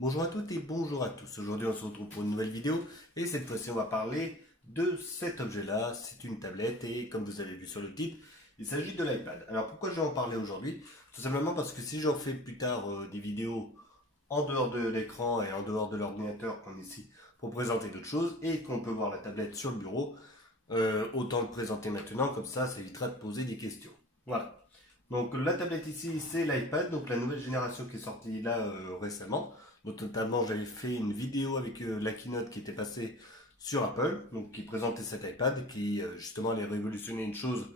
Bonjour à toutes et bonjour à tous. Aujourd'hui on se retrouve pour une nouvelle vidéo et cette fois-ci on va parler de cet objet-là. C'est une tablette et comme vous avez vu sur le titre, il s'agit de l'iPad. Alors pourquoi je vais en parler aujourd'hui? Tout simplement parce que si j'en fais plus tard des vidéos en dehors de l'écran et en dehors de l'ordinateur comme ici pour présenter d'autres choses et qu'on peut voir la tablette sur le bureau, autant le présenter maintenant, comme ça évitera de poser des questions. Voilà. Donc la tablette ici c'est l'iPad, donc la nouvelle génération qui est sortie là récemment. Donc, notamment j'avais fait une vidéo avec la keynote qui était passée sur Apple, donc qui présentait cet iPad qui justement allait révolutionner une chose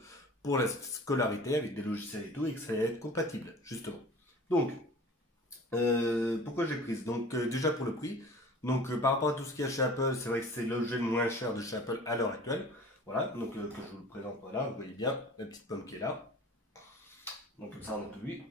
pour la scolarité avec des logiciels et tout et que ça allait être compatible justement. Donc pourquoi j'ai prise? Donc déjà pour le prix. Donc par rapport à tout ce qu'il y a chez Apple, c'est vrai que c'est l'objet le moins cher de chez Apple à l'heure actuelle. Voilà, donc que je vous le présente, voilà, vous voyez bien la petite pomme qui est là. Donc comme ça on a tout vu.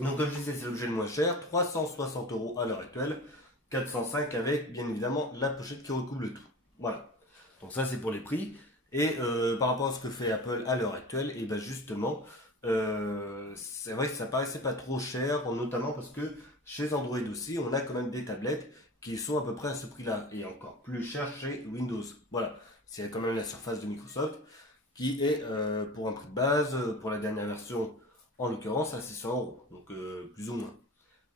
Donc comme je disais, c'est l'objet le moins cher, 360 € à l'heure actuelle, 405 avec bien évidemment la pochette qui recouvre le tout. Voilà, donc ça c'est pour les prix. Et par rapport à ce que fait Apple à l'heure actuelle, et bien justement, c'est vrai que ça paraissait pas trop cher, notamment parce que chez Android aussi, on a quand même des tablettes qui sont à peu près à ce prix-là, et encore plus cher chez Windows. Voilà, c'est quand même la Surface de Microsoft qui est pour un prix de base, pour la dernière version en l'occurrence à 600 €, donc plus ou moins.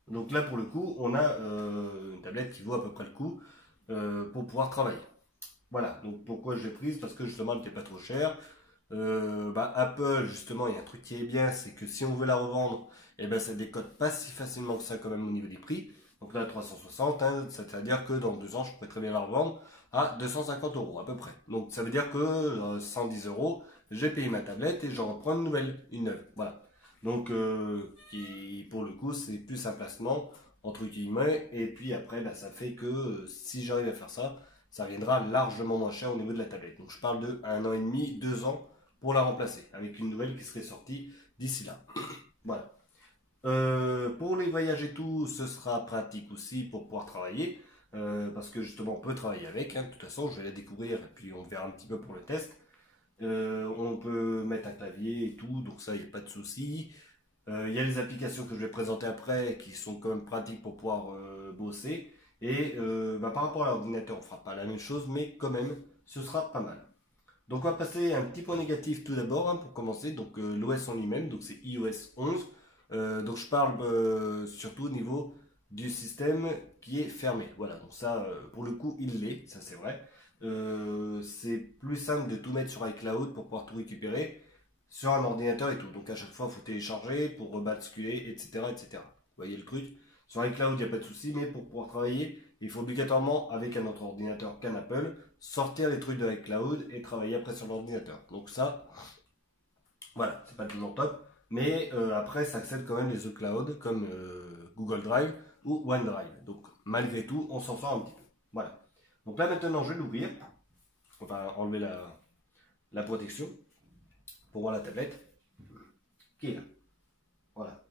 Donc là pour le coup, on a une tablette qui vaut à peu près le coup pour pouvoir travailler. Voilà, donc pourquoi je l'ai prise? Parce que justement elle n'était pas trop chère. Apple, justement, il y a un truc qui est bien, c'est que si on veut la revendre, et ben ça décote pas si facilement que ça quand même au niveau des prix. Donc là 360, hein, c'est-à-dire que dans 2 ans je pourrais très bien la revendre à 250 € à peu près. Donc ça veut dire que 110 €, j'ai payé ma tablette et j'en reprends une nouvelle, une neuve. Voilà. Donc, pour le coup, c'est plus un placement, entre guillemets, et puis après, ça fait que si j'arrive à faire ça, ça reviendra largement moins cher au niveau de la tablette. Donc, je parle de 1 an et demi, 2 ans pour la remplacer, avec une nouvelle qui serait sortie d'ici là. Voilà. Pour les voyages et tout, ce sera pratique aussi pour pouvoir travailler, parce que justement, on peut travailler avec, hein. De toute façon, je vais la découvrir, et puis on verra un petit peu pour le test. On peut mettre un clavier et tout, donc ça, il n'y a pas de souci. Il y a les applications que je vais présenter après qui sont quand même pratiques pour pouvoir bosser. Et par rapport à l'ordinateur, on ne fera pas la même chose, mais quand même, ce sera pas mal. Donc on va passer à un petit point négatif tout d'abord, hein, pour commencer. Donc l'OS en lui-même, donc c'est iOS 11. Donc je parle surtout au niveau du système qui est fermé. Voilà, donc ça, pour le coup, il l'est, ça c'est vrai. C'est plus simple de tout mettre sur iCloud pour pouvoir tout récupérer sur un ordinateur et tout. Donc à chaque fois, il faut télécharger pour rebasculer, etc., etc. Vous voyez le truc? Sur iCloud, il n'y a pas de souci, mais pour pouvoir travailler, il faut obligatoirement, avec un autre ordinateur qu'un Apple, sortir les trucs de iCloud et travailler après sur l'ordinateur. Donc ça, voilà, c'est pas toujours top. Mais après, ça accède quand même les autres clouds comme Google Drive ou OneDrive. Donc malgré tout, on s'en sort un petit peu. Voilà. Donc là maintenant, je vais l'ouvrir. On va enlever la protection pour voir la tablette qui est là. Voilà.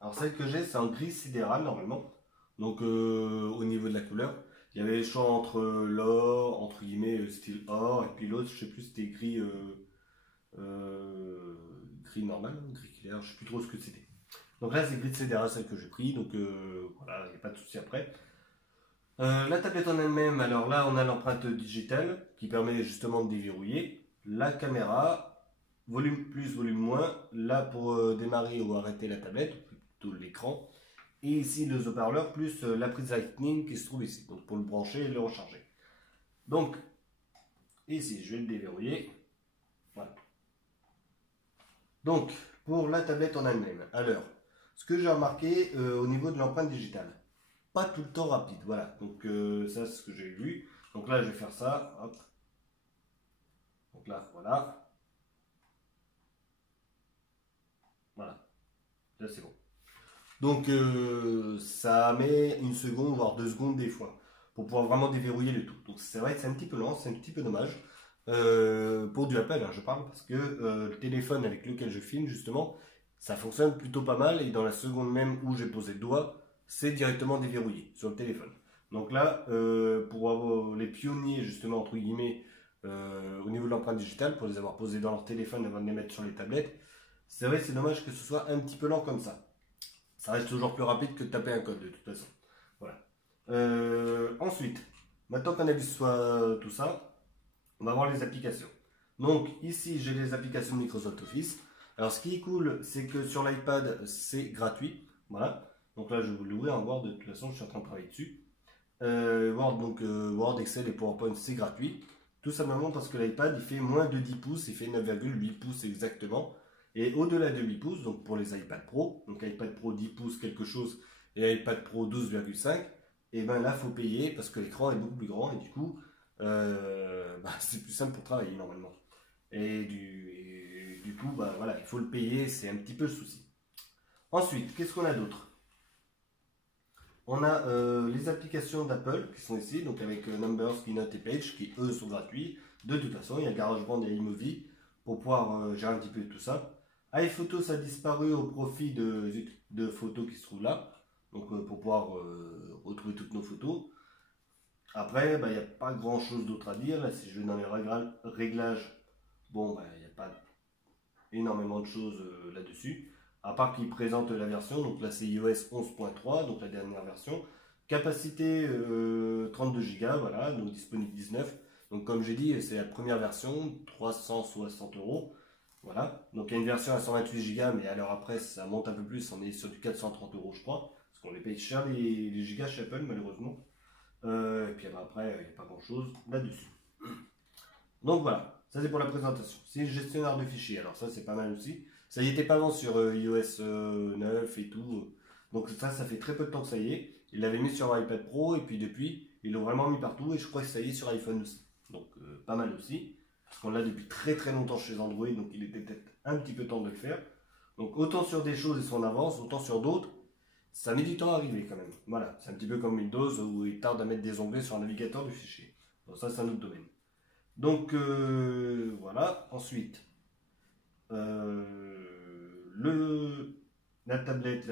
Alors celle que j'ai, c'est en gris sidéral normalement. Donc au niveau de la couleur, il y avait le choix entre l'or, entre guillemets style or, et puis l'autre, je sais plus, c'était gris, gris normal, gris clair, je sais plus trop ce que c'était. Donc là c'est gris de sidéral celle que j'ai pris, donc voilà, il n'y a pas de souci après. La tablette en elle-même, alors là on a l'empreinte digitale qui permet justement de déverrouiller. La caméra, volume plus, volume moins, là pour démarrer ou arrêter la tablette, ou plutôt l'écran. Et ici le haut-parleur plus la prise Lightning qui se trouve ici, donc pour le brancher et le recharger. Donc ici je vais le déverrouiller. Voilà. Donc pour la tablette en elle-même, alors ce que j'ai remarqué au niveau de l'empreinte digitale, pas tout le temps rapide, voilà, donc ça c'est ce que j'ai vu. Donc là je vais faire ça, hop, donc là voilà, là c'est bon. Donc ça met 1 seconde voire 2 secondes des fois pour pouvoir vraiment déverrouiller le tout. Donc c'est vrai que c'est un petit peu lent, c'est un petit peu dommage pour du Apple, hein, je parle, parce que le téléphone avec lequel je filme justement, ça fonctionne plutôt pas mal et dans la seconde même où j'ai posé le doigt, c'est directement déverrouillé sur le téléphone. Donc là, pour avoir les pionniers justement entre guillemets au niveau de l'empreinte digitale, pour les avoir posés dans leur téléphone avant de les mettre sur les tablettes, c'est vrai que c'est dommage que ce soit un petit peu lent comme ça. Ça reste toujours plus rapide que de taper un code de toute façon. Voilà. Ensuite, maintenant qu'on a vu tout ça, on va voir les applications. Donc ici, j'ai les applications Microsoft Office. Alors ce qui est cool, c'est que sur l'iPad, c'est gratuit. Voilà. Donc là, je vais vous l'ouvrir en Word. De toute façon, je suis en train de travailler dessus. Word, Word, Excel et PowerPoint, c'est gratuit. Tout simplement parce que l'iPad, il fait moins de 10 pouces. Il fait 9,8 pouces exactement. Et au-delà de 8 pouces, donc pour les iPad Pro, donc iPad Pro 10 pouces quelque chose et iPad Pro 12,5, et ben là, il faut payer parce que l'écran est beaucoup plus grand et du coup, c'est plus simple pour travailler normalement. Et du coup, voilà, il faut le payer, c'est un petit peu le souci. Ensuite, qu'est-ce qu'on a d'autre? On a les applications d'Apple qui sont ici, donc avec Numbers, Keynote et Page, qui eux sont gratuits. De toute façon, il y a GarageBand et iMovie pour pouvoir gérer un petit peu tout ça. iPhoto, ça a disparu au profit de photos qui se trouvent là, donc pour pouvoir retrouver toutes nos photos. Après, il n'y a pas grand chose d'autre à dire. Là, si je vais dans les réglages, bon, il n'y a pas énormément de choses là-dessus. À part qu'il présente la version, donc là c'est iOS 11.3, donc la dernière version. Capacité 32 Go, voilà, donc disponible 19. Donc comme j'ai dit, c'est la première version, 360 €. Voilà, donc il y a une version à 128 Go, mais alors après ça monte un peu plus, on est sur du 430 € je crois, parce qu'on les paye cher les gigas chez Apple malheureusement. Et puis après, il n'y a pas grand chose là-dessus. Donc voilà, ça c'est pour la présentation. C'est gestionnaire de fichiers, alors ça c'est pas mal aussi. Ça y était pas avant sur iOS 9 et tout. Donc ça fait très peu de temps que ça y est. Ils l'avaient mis sur iPad Pro et puis depuis, ils l'ont vraiment mis partout et je crois que ça y est sur iPhone aussi. Donc pas mal aussi. Parce qu'on l'a depuis très très longtemps chez Android, donc il était peut-être un petit peu temps de le faire. Donc autant sur des choses ils sont en avance, autant sur d'autres, ça met du temps à arriver quand même. Voilà, c'est un petit peu comme Windows où il tarde à mettre des onglets sur un navigateur du fichier. Donc ça c'est un autre domaine. Donc voilà, ensuite la tablette,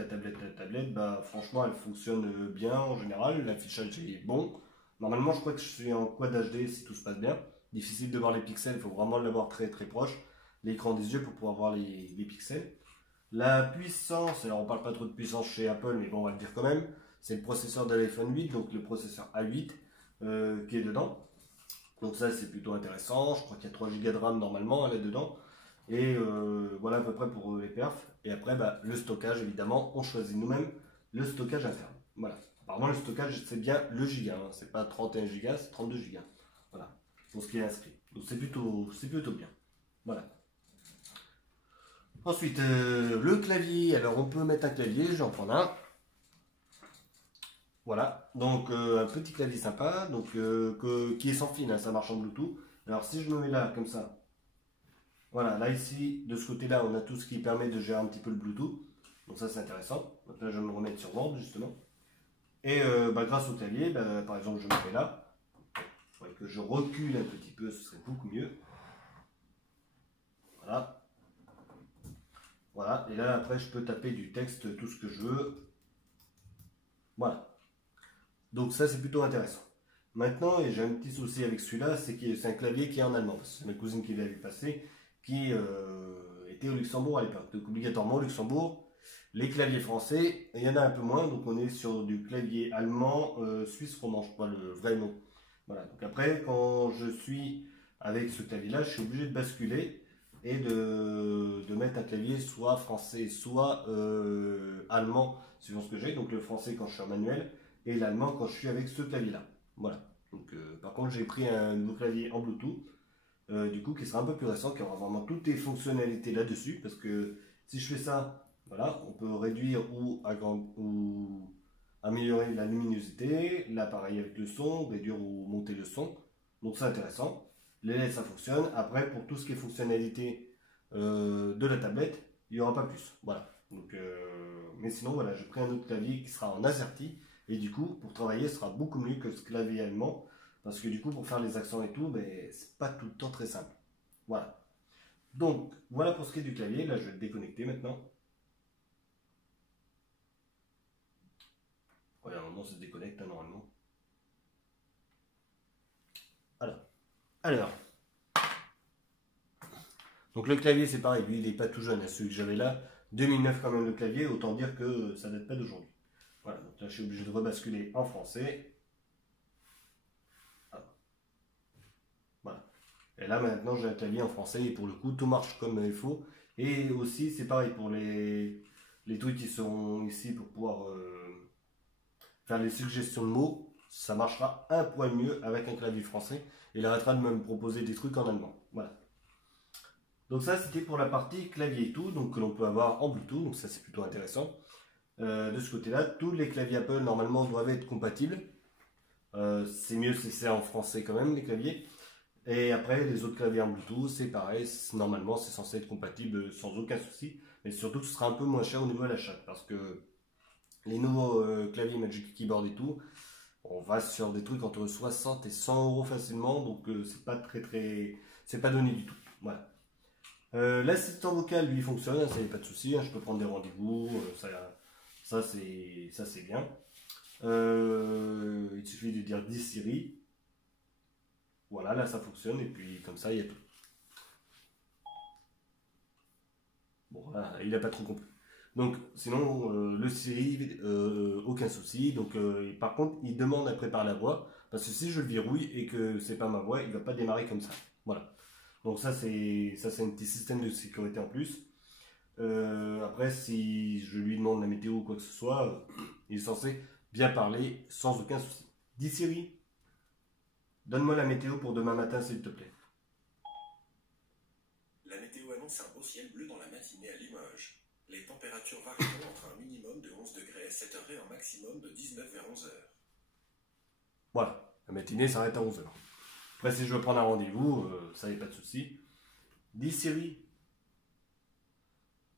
franchement elle fonctionne bien en général, l'affichage est bon. Normalement je crois que je suis en Quad HD si tout se passe bien. Difficile de voir les pixels, il faut vraiment l'avoir très très proche, l'écran des yeux pour pouvoir voir les pixels. La puissance, alors on parle pas trop de puissance chez Apple, mais bon on va le dire quand même, c'est le processeur de l'iPhone 8, donc le processeur A8 qui est dedans. Donc ça c'est plutôt intéressant, je crois qu'il y a 3 Go de RAM normalement là-dedans. Et voilà à peu près pour les perfs. Et après le stockage évidemment, on choisit nous-mêmes le stockage interne. Voilà. Apparemment le stockage c'est bien le giga, hein. C'est pas 31 Go, c'est 32 Go. Voilà, pour ce qui est inscrit. Donc c'est plutôt bien. Voilà. Ensuite le clavier, alors on peut mettre un clavier, j'en prends un. Voilà, donc un petit clavier sympa, donc qui est sans fil, hein, ça marche en Bluetooth. Alors si je me mets là, comme ça, voilà, là ici, de ce côté-là, on a tout ce qui permet de gérer un petit peu le Bluetooth. Donc ça c'est intéressant. Donc là je vais me remettre sur Word justement. Et grâce au clavier, par exemple je me mets là. Il faudrait que je recule un petit peu, ce serait beaucoup mieux. Voilà. Voilà, et là après je peux taper du texte, tout ce que je veux. Voilà. Donc ça c'est plutôt intéressant. Maintenant, et j'ai un petit souci avec celui-là, c'est que c'est un clavier qui est en allemand. C'est ma cousine qui l'avait passé, qui était au Luxembourg à l'époque. Donc obligatoirement au Luxembourg, les claviers français, il y en a un peu moins, donc on est sur du clavier allemand, suisse romand, je crois le vrai nom. Voilà, donc après quand je suis avec ce clavier-là, je suis obligé de basculer et de mettre un clavier soit français, soit allemand, suivant ce que j'ai. Donc le français quand je suis en manuel, et l'allemand quand je suis avec ce clavier-là. Voilà. Donc, par contre, j'ai pris un nouveau clavier en Bluetooth, du coup, qui sera un peu plus récent, qui aura vraiment toutes les fonctionnalités là-dessus, parce que si je fais ça, voilà, on peut réduire ou améliorer la luminosité, l'appareil avec le son, réduire ou monter le son. Donc, c'est intéressant. Les LED, ça fonctionne. Après, pour tout ce qui est fonctionnalité de la tablette, il n'y aura pas plus. Voilà. Donc, mais sinon, voilà, j'ai pris un autre clavier qui sera en AZERTY. Et du coup, pour travailler, ce sera beaucoup mieux que ce clavier allemand. Parce que du coup, pour faire les accents et tout, c'est pas tout le temps très simple. Voilà. Donc, voilà pour ce qui est du clavier. Là, je vais le déconnecter maintenant. Ouais, à un moment, ça se déconnecte, hein, normalement. Alors. Donc, le clavier, c'est pareil. Lui, il n'est pas tout jeune. Celui que j'avais là, 2009 quand même, le clavier. Autant dire que ça date pas d'aujourd'hui. Voilà, donc là je suis obligé de rebasculer en français. Et là maintenant j'ai un clavier en français et pour le coup tout marche comme il faut. Et aussi c'est pareil pour les trucs qui sont ici pour pouvoir faire les suggestions de mots. Ça marchera un poil mieux avec un clavier français. Il arrêtera de me proposer des trucs en allemand. Voilà. Donc ça c'était pour la partie clavier et tout, donc que l'on peut avoir en Bluetooth, donc ça c'est plutôt intéressant. De ce côté-là, tous les claviers Apple normalement doivent être compatibles. C'est mieux si c'est en français quand même les claviers. Et après les autres claviers en Bluetooth, c'est pareil, normalement c'est censé être compatible sans aucun souci. Mais surtout que ce sera un peu moins cher au niveau de l'achat parce que les nouveaux claviers Magic Keyboard et tout, on va sur des trucs entre 60 et 100 euros facilement, donc c'est pas c'est pas donné du tout. Voilà. L'assistant vocal lui fonctionne, hein, ça n'y a pas de souci, hein, je peux prendre des rendez-vous, ça c'est bien. Il suffit de dire 10 Siri. Voilà, là ça fonctionne et puis comme ça il y a tout. Bon, là, il n'a pas trop compris. Donc sinon le Siri, aucun souci. Donc par contre il demande à préparer la voix parce que si je le verrouille et que c'est pas ma voix, il va pas démarrer comme ça. Voilà. Donc ça c'est un petit système de sécurité en plus. Après si je lui demande la météo ou quoi que ce soit, il est censé bien parler sans aucun souci. Dis Siri, donne-moi la météo pour demain matin s'il te plaît. La météo annonce un beau ciel bleu dans la matinée à Limoges. Les températures varieront entre un minimum de 11 degrés à 7 heures et un maximum de 19 vers 11 heures. Voilà, la matinée s'arrête à 11 heures. Après si je veux prendre un rendez-vous, ça n'est pas de souci. Dis Siri,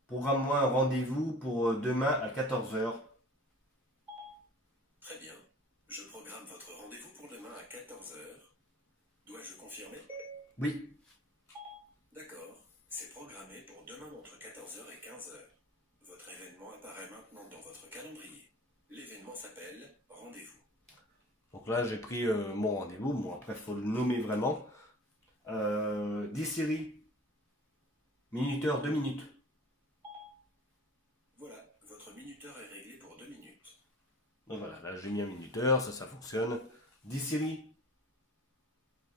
programme-moi un rendez-vous pour demain à 14 heures. Très bien. Je programme votre rendez-vous pour demain à 14 heures. Dois-je confirmer? Oui. D'accord. C'est programmé pour demain entre 14 heures et 15 heures. Votre événement apparaît maintenant dans votre calendrier. L'événement s'appelle rendez-vous. Donc là j'ai pris mon rendez-vous. Bon après il faut le nommer vraiment. Dis Siri, minuteur 2 minutes. Voilà, votre minuteur est réglé pour 2 minutes. Donc voilà, là j'ai mis un minuteur, ça fonctionne. Dis Siri,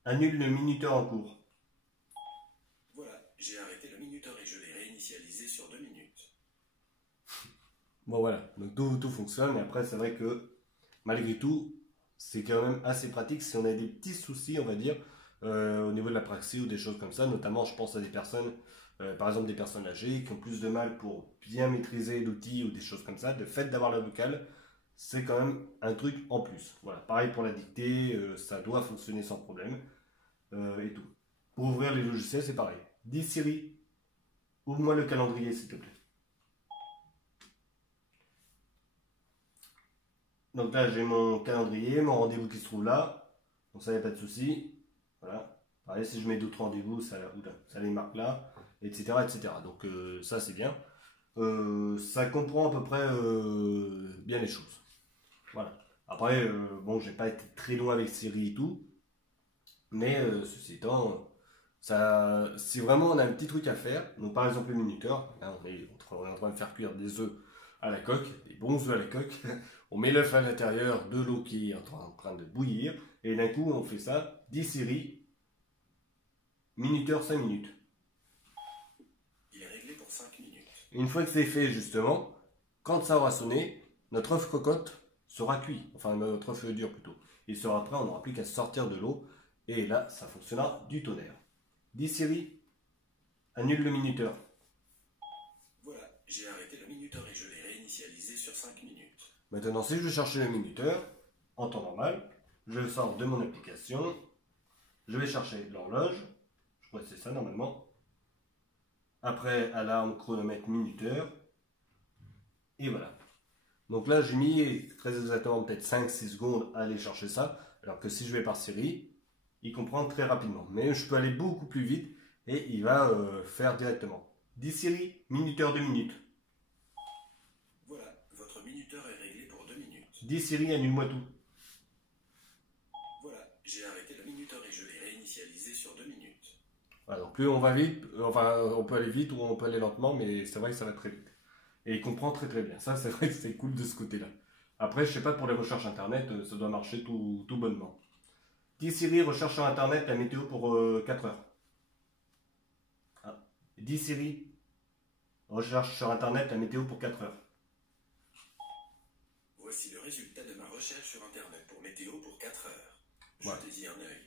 annule le minuteur en cours. Voilà, j'ai arrêté le minuteur et je l'ai réinitialisé sur 2 minutes. Bon voilà, donc tout fonctionne. Et après c'est vrai que malgré tout, c'est quand même assez pratique si on a des petits soucis, on va dire, au niveau de la praxie ou des choses comme ça. Notamment, je pense à des personnes, par exemple des personnes âgées qui ont plus de mal pour bien maîtriser l'outil ou des choses comme ça. Le fait d'avoir la vocale, c'est quand même un truc en plus. Voilà, pareil pour la dictée, ça doit fonctionner sans problème et tout. Pour ouvrir les logiciels, c'est pareil. Dis Siri, ouvre-moi le calendrier s'il te plaît. Donc là, j'ai mon calendrier, mon rendez-vous qui se trouve là. Donc ça, il n'y a pas de souci. Voilà. Pareil, si je mets d'autres rendez-vous, ça les marque là, etc. etc. Donc ça, c'est bien. Ça comprend à peu près bien les choses. Voilà. Après, bon, j'ai pas été très loin avec Siri et tout. Mais ceci étant, ça, si vraiment on a un petit truc à faire, donc par exemple le minuteur, là, on est en train de faire cuire des œufs à la coque, des bons œufs à la coque. On met l'œuf à l'intérieur de l'eau qui est en train de bouillir. Et d'un coup, on fait ça. 10 Siri, minuteur 5 minutes. Il est réglé pour 5 minutes. Une fois que c'est fait, justement, quand ça aura sonné, notre œuf cocotte sera cuit. Enfin, notre œuf dur plutôt. Il sera prêt, on n'aura plus qu'à sortir de l'eau. Et là, ça fonctionnera du tonnerre. 10 Siri, annule le minuteur. Voilà, j'ai arrêté le minuteur et je l'ai réinitialisé sur 5 minutes. Maintenant, si je veux chercher le minuteur, en temps normal, je sors de mon application, je vais chercher l'horloge, je crois que c'est ça normalement. Après, alarme, chronomètre, minuteur, et voilà. Donc là, j'ai mis très exactement peut-être 5-6 secondes à aller chercher ça, alors que si je vais par Siri, il comprend très rapidement. Mais je peux aller beaucoup plus vite et il va faire directement. Dis Siri, minuteur 2 minutes. Voilà, votre minuteur est réglé pour 2 minutes. Dis Siri, annule-moi tout. Voilà, j'ai arrêté le minuteur et je l'ai réinitialisé sur 2 minutes. Voilà, donc plus on va vite, enfin on peut aller vite ou on peut aller lentement, mais c'est vrai que ça va très vite. Et il comprend très très bien. Ça, c'est vrai que c'est cool de ce côté-là. Après, je sais pas, pour les recherches internet, ça doit marcher tout bonnement. Dis Siri, recherche sur internet la météo pour 4 heures. Dis Siri, recherche sur internet la météo pour 4 heures. Voici le résultat de ma recherche sur internet pour météo pour 4 heures. Voilà. Jetez-y un œil.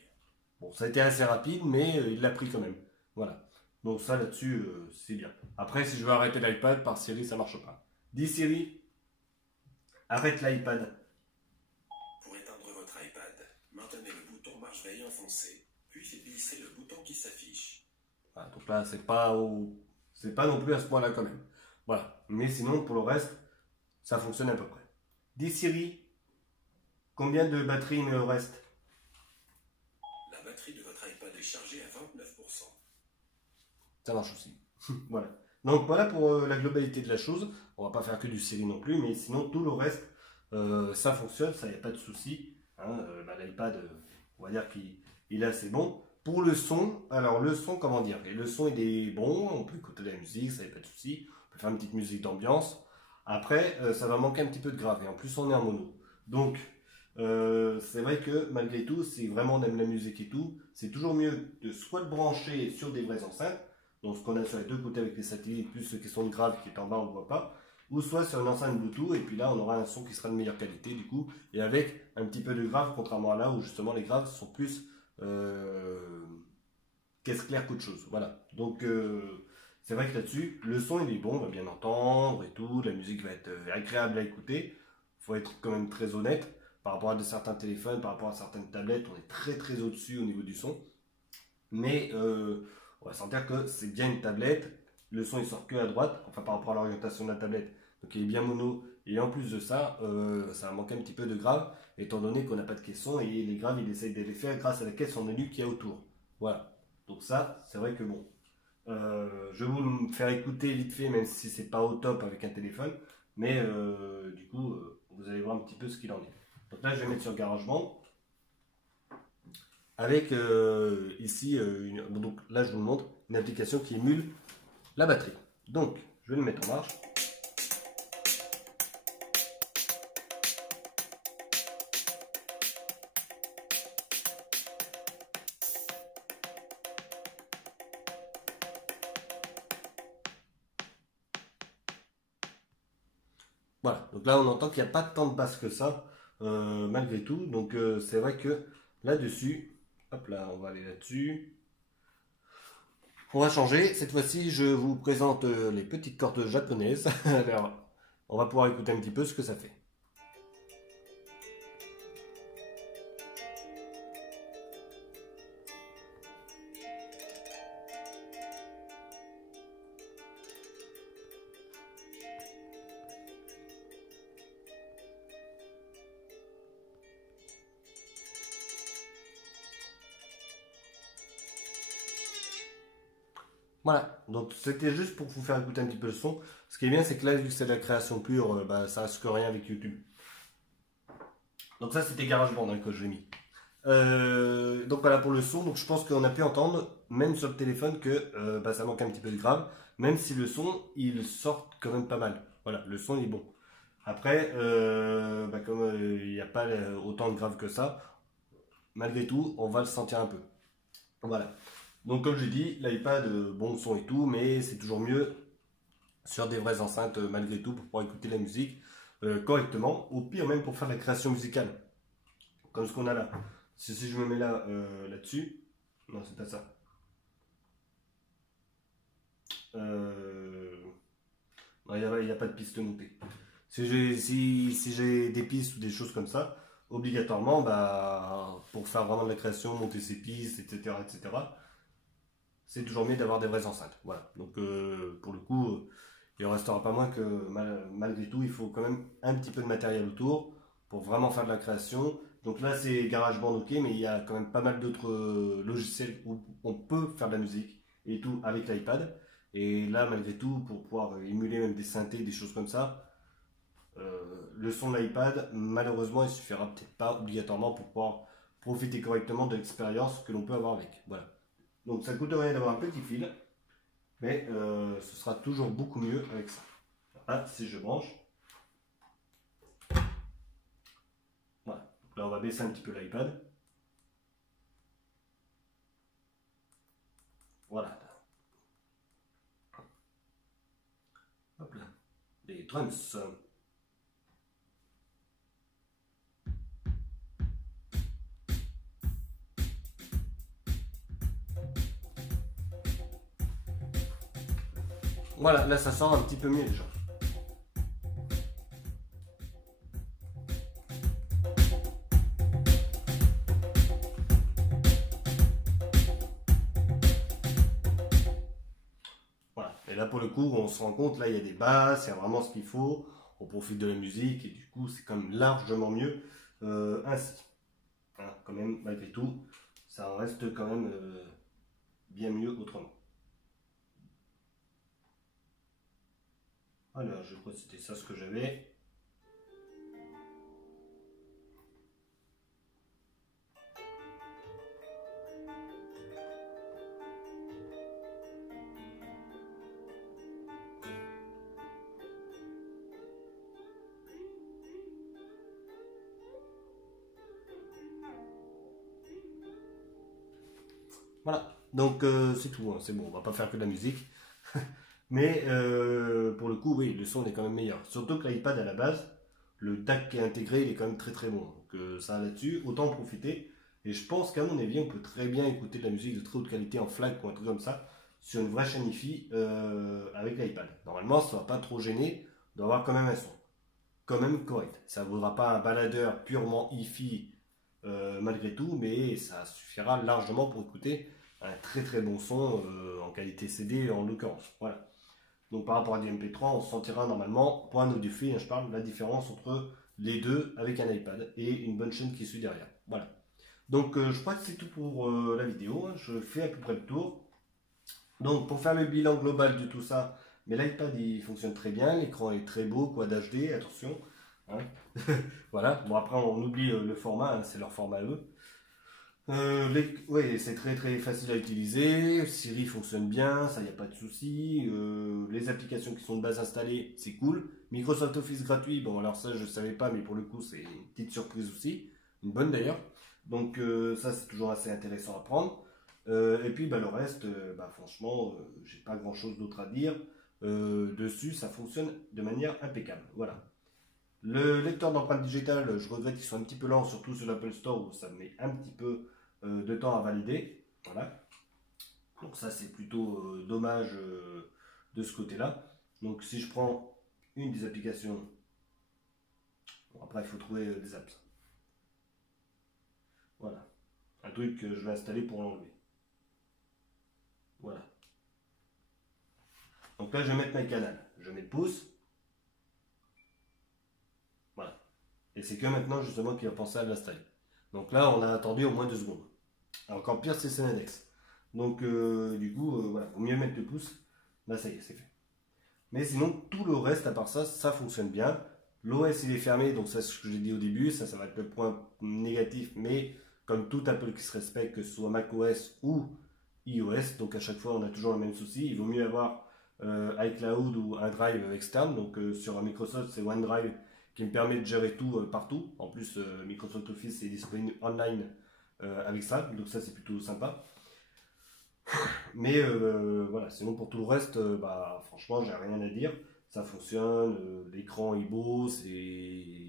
Bon, ça a été assez rapide, mais il l'a pris quand même. Voilà. Donc ça là-dessus, c'est bien. Après, si je veux arrêter l'iPad par Siri, ça marche pas. Dis Siri, arrête l'iPad. Pour éteindre votre iPad, maintenez le bouton marche-veille enfoncé, puis glissez le bouton qui s'affiche. Voilà, donc là, c'est pas non plus à ce point-là quand même. Voilà. Mais sinon, pour le reste, ça fonctionne à peu près. Dis Siri, combien de batterie il me reste? La batterie de votre iPad est chargée à 29%. Ça marche aussi. Voilà. Donc voilà pour la globalité de la chose. On va pas faire que du Siri non plus, mais sinon tout le reste, ça fonctionne, ça n'y a pas de souci. Hein, L'iPad, on va dire qu'il est assez bon. Pour le son, alors le son, comment dire? Et le son il est bon, on peut écouter de la musique, ça n'y a pas de souci. On peut faire une petite musique d'ambiance. Après, ça va manquer un petit peu de grave. Et en plus, on est en mono. Donc, c'est vrai que malgré tout, si vraiment on aime la musique et tout, c'est toujours mieux de soit le brancher sur des vraies enceintes, donc ce qu'on a sur les deux côtés avec les satellites, plus ceux qui sont de grave qui est en bas, on ne voit pas, ou soit sur une enceinte Bluetooth, et puis là on aura un son qui sera de meilleure qualité du coup, et avec un petit peu de grave, contrairement à là où justement les graves sont plus caisse claire qu'autre chose. Voilà, donc c'est vrai que là-dessus, le son il est bon, on va bien entendre et tout, la musique va être agréable à écouter, il faut être quand même très honnête, par rapport à certains téléphones, par rapport à certaines tablettes, on est très très au-dessus au niveau du son, mais on va sentir que c'est bien une tablette, le son il sort que à droite, enfin par rapport à l'orientation de la tablette, donc il est bien mono, et en plus de ça, ça va manquer un petit peu de grave, étant donné qu'on n'a pas de caisson, et les graves il essaye de les faire grâce à la caisse en alu qu'il y a autour. Voilà, donc ça, c'est vrai que bon, je vais vous le faire écouter vite fait, même si c'est pas au top avec un téléphone, mais du coup, vous allez voir un petit peu ce qu'il en est. Donc là, je vais mettre sur GarageBand. Avec ici, donc là je vous montre une application qui émule la batterie. Donc, je vais le mettre en marche. Voilà, donc là on entend qu'il n'y a pas tant de basse que ça, malgré tout. Donc c'est vrai que là-dessus, hop là, on va aller là-dessus. On va changer. Cette fois-ci, je vous présente les petites cordes japonaises. Alors, on va pouvoir écouter un petit peu ce que ça fait. Voilà, donc c'était juste pour vous faire écouter un petit peu le son. Ce qui est bien, c'est que là, vu que c'est de la création pure, ça risque rien avec YouTube. Donc ça, c'était GarageBand hein, que j'ai mis. Donc voilà pour le son. Donc je pense qu'on a pu entendre, même sur le téléphone, que ça manque un petit peu de grave. Même si le son, il sort quand même pas mal. Voilà, le son il est bon. Après, comme il n'y a pas autant de grave que ça, malgré tout, on va le sentir un peu. Voilà. Donc comme j'ai dit, l'iPad, bon son et tout, mais c'est toujours mieux sur des vraies enceintes malgré tout pour pouvoir écouter la musique correctement. Au pire même pour faire de la création musicale, comme ce qu'on a là. Si je me mets là, là-dessus, non c'est pas ça. Non, il n'y a pas de piste notée. Si j'ai des pistes ou des choses comme ça, obligatoirement, pour faire vraiment de la création, monter ses pistes, etc., c'est toujours mieux d'avoir des vraies enceintes. Voilà. Donc, pour le coup, il en restera pas moins que malgré tout, il faut quand même un petit peu de matériel autour pour vraiment faire de la création. Donc là, c'est GarageBand, ok, mais il y a quand même pas mal d'autres logiciels où on peut faire de la musique et tout avec l'iPad. Et là, malgré tout, pour pouvoir émuler même des synthés, des choses comme ça, le son de l'iPad, malheureusement, il suffira peut-être pas obligatoirement pour pouvoir profiter correctement de l'expérience que l'on peut avoir avec. Voilà. Donc ça ne coûte rien d'avoir un petit fil, mais ce sera toujours beaucoup mieux avec ça. Là, si je branche, voilà. Donc là, on va baisser un petit peu l'iPad. Voilà. drums. Voilà, là ça sort un petit peu mieux déjà. Voilà, et là pour le coup on se rend compte, là il y a des basses, il y a vraiment ce qu'il faut, on profite de la musique et du coup c'est quand même largement mieux ainsi. Hein, quand même, malgré tout, ça reste quand même bien mieux autrement. Alors, je crois que c'était ça ce que j'avais. Voilà, donc c'est tout, hein, c'est bon, on va pas faire que de la musique. Mais pour le coup, oui, le son est quand même meilleur. Surtout que l'iPad à la base, le DAC qui est intégré, il est quand même très très bon. Donc ça là-dessus, autant en profiter. Et je pense qu'à mon avis, on peut très bien écouter de la musique de très haute qualité en FLAC ou un truc comme ça sur une vraie chaîne hi-fi avec l'iPad. Normalement, ça ne va pas trop gêner, on doit avoir quand même un son. Quand même correct. Ça ne vaudra pas un baladeur purement hi-fi malgré tout, mais ça suffira largement pour écouter un très très bon son en qualité CD en l'occurrence. Voilà. Donc par rapport à du MP3, on sentira normalement, pour un audiophile, je parle, la différence entre les deux avec un iPad et une bonne chaîne qui suit derrière. Voilà. Donc je crois que c'est tout pour la vidéo. Hein. Je fais à peu près le tour. Donc pour faire le bilan global de tout ça, mais l'iPad il fonctionne très bien, l'écran est très beau, Quad HD, attention. Hein. Voilà, bon après on oublie le format, hein, c'est leur format eux. Ouais, c'est très très facile à utiliser, Siri fonctionne bien, ça y a pas de souci. Les applications qui sont de base installées, c'est cool. Microsoft Office gratuit, bon alors ça je savais pas, mais pour le coup c'est une petite surprise aussi, une bonne d'ailleurs. Donc ça c'est toujours assez intéressant à prendre. Et puis bah, le reste, bah, franchement, j'ai pas grand chose d'autre à dire. Dessus, ça fonctionne de manière impeccable. Voilà. Le lecteur d'empreintes digitales, je regrette qu'il soit un petit peu lent, surtout sur l'Apple Store où ça met un petit peu de temps à valider. Voilà. Donc ça c'est plutôt dommage de ce côté-là. Donc si je prends une des applications, bon, après il faut trouver des apps. Voilà. Un truc que je vais installer pour l'enlever. Voilà. Donc là je vais mettre my canal. Je mets le pouce. Voilà. Et c'est que maintenant justement qu'il a pensé à l'installer. Donc là on a attendu au moins 2 secondes. Encore pire c'est Synadex. Donc du coup voilà, vaut mieux mettre le pouce. Là ça y est, c'est fait. Mais sinon tout le reste à part ça, ça fonctionne bien. L'OS il est fermé, donc ça c'est ce que j'ai dit au début, ça va être le point négatif, mais comme tout Apple qui se respecte, que ce soit macOS ou iOS, donc à chaque fois on a toujours le même souci, il vaut mieux avoir iCloud ou un drive externe, donc sur Microsoft c'est OneDrive qui me permet de gérer tout partout, en plus Microsoft Office est disponible online avec ça, donc ça c'est plutôt sympa. Mais voilà, sinon pour tout le reste, bah, franchement j'ai rien à dire. Ça fonctionne, l'écran est beau, c'est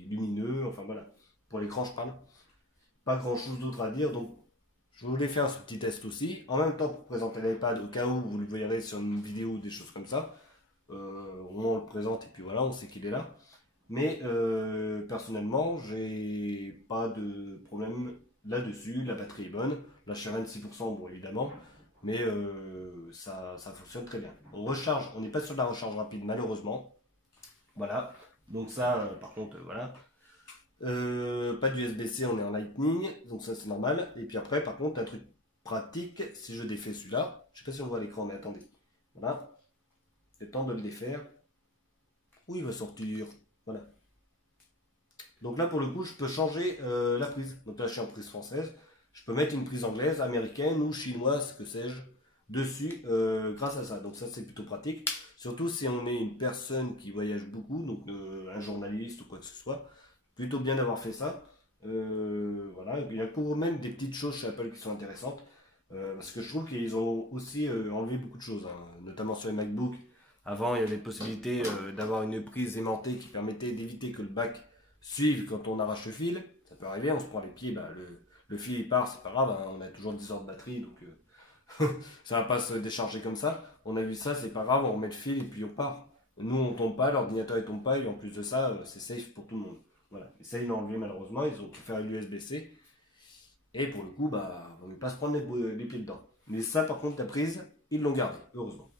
lumineux, enfin voilà. Pour l'écran je parle. Pas grand chose d'autre à dire, donc je voulais faire ce petit test aussi. En même temps pour présenter l'iPad au cas où vous le verrez sur une vidéo ou des choses comme ça. Au moins on le présente et puis voilà, on sait qu'il est là. Mais personnellement, j'ai pas de problème là-dessus. La batterie est bonne. Là, je suis à 26%, bon, évidemment. Mais ça fonctionne très bien. On recharge, on n'est pas sur de la recharge rapide, malheureusement. Voilà. Donc, ça, par contre, voilà. Pas d'USB-C, on est en Lightning. Donc, ça, c'est normal. Et puis après, par contre, un truc pratique, si je défais celui-là. Je sais pas si on voit à l'écran, mais attendez. Voilà. C'est le temps de le défaire. Où il va sortir? Voilà. Donc là, pour le coup, je peux changer la prise. Donc là, je suis en prise française. Je peux mettre une prise anglaise, américaine ou chinoise, que sais-je, dessus grâce à ça. Donc ça, c'est plutôt pratique. Surtout si on est une personne qui voyage beaucoup, donc un journaliste ou quoi que ce soit. Plutôt bien d'avoir fait ça. Voilà. Et puis, il y a quand même des petites choses chez Apple qui sont intéressantes. Parce que je trouve qu'ils ont aussi enlevé beaucoup de choses. Hein. Notamment sur les MacBooks. Avant, il y avait possibilité d'avoir une prise aimantée qui permettait d'éviter que le bac suive quand on arrache le fil. Ça peut arriver, on se prend les pieds, bah, le fil il part, c'est pas grave, hein, on a toujours 10 heures de batterie, donc ça va pas se décharger comme ça. On a vu ça, c'est pas grave, on remet le fil et puis on part. Nous, on tombe pas, l'ordinateur il tombe pas, et en plus de ça, c'est safe pour tout le monde. Voilà. Et ça, ils l'ont enlevé malheureusement, ils ont pu faire l'USB-C. Et pour le coup, bah, on ne va pas se prendre les pieds dedans. Mais ça, par contre, la prise, ils l'ont gardé, heureusement.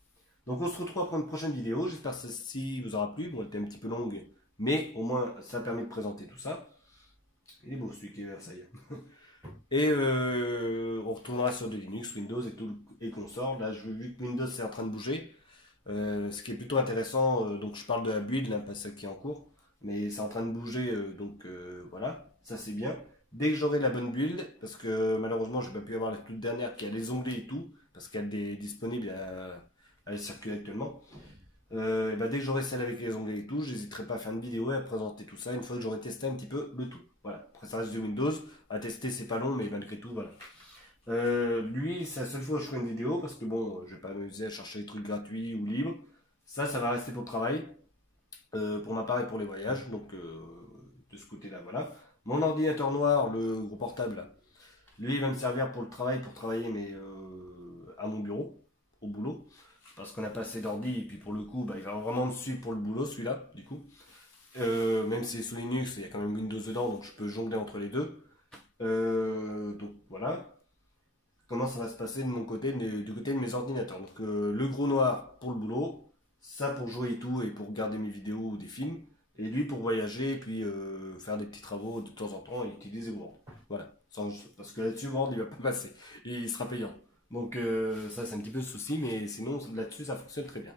Donc on se retrouve pour une prochaine vidéo. J'espère que celle-ci vous aura plu. Bon, elle était un petit peu longue, mais au moins ça permet de présenter tout ça. Il est beau celui qui est Versailles. Et on retournera sur de Linux, Windows et tout et consort. Là, vu que Windows c'est en train de bouger, ce qui est plutôt intéressant. Donc je parle de la build, là, pas celle qui est en cours, mais c'est en train de bouger. Donc voilà, ça c'est bien. Dès que j'aurai la bonne build, parce que malheureusement j'ai pas pu avoir la toute dernière qui a les onglets et tout, parce qu'elle est disponible elle circule actuellement. Et bah, dès que j'aurai celle avec les onglets et tout, j'hésiterai pas à faire une vidéo et à présenter tout ça une fois que j'aurai testé un petit peu le tout. Voilà. Après ça reste de Windows, à tester c'est pas long mais malgré tout voilà. Lui c'est la seule fois où je ferai une vidéo parce que bon je vais pas m'amuser à chercher des trucs gratuits ou libres. Ça va rester pour le travail, pour ma part et pour les voyages, donc de ce côté là voilà. Mon ordinateur noir, le gros portable là, lui il va me servir pour le travail, pour travailler mais à mon bureau, au boulot. Parce qu'on n'a pas assez d'ordi et puis pour le coup bah, il va vraiment me suivre pour le boulot celui-là du coup. Même si c'est sous Linux, il y a quand même Windows dedans donc je peux jongler entre les deux. Donc voilà. Comment ça va se passer de mon côté, du côté de mes ordinateurs. Donc le gros noir pour le boulot, ça pour jouer et tout et pour regarder mes vidéos ou des films. Et lui pour voyager et puis faire des petits travaux de temps en temps et utiliser Word. Voilà. Parce que là-dessus Word il va pas passer. Et il sera payant. Donc ça c'est un petit peu le souci, mais sinon là-dessus ça fonctionne très bien.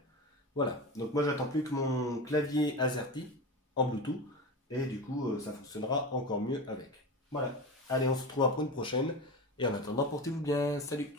Voilà, donc moi j'attends plus que mon clavier AZERTY en Bluetooth, et du coup ça fonctionnera encore mieux avec. Voilà, allez on se retrouve après une prochaine, et en attendant portez-vous bien, salut!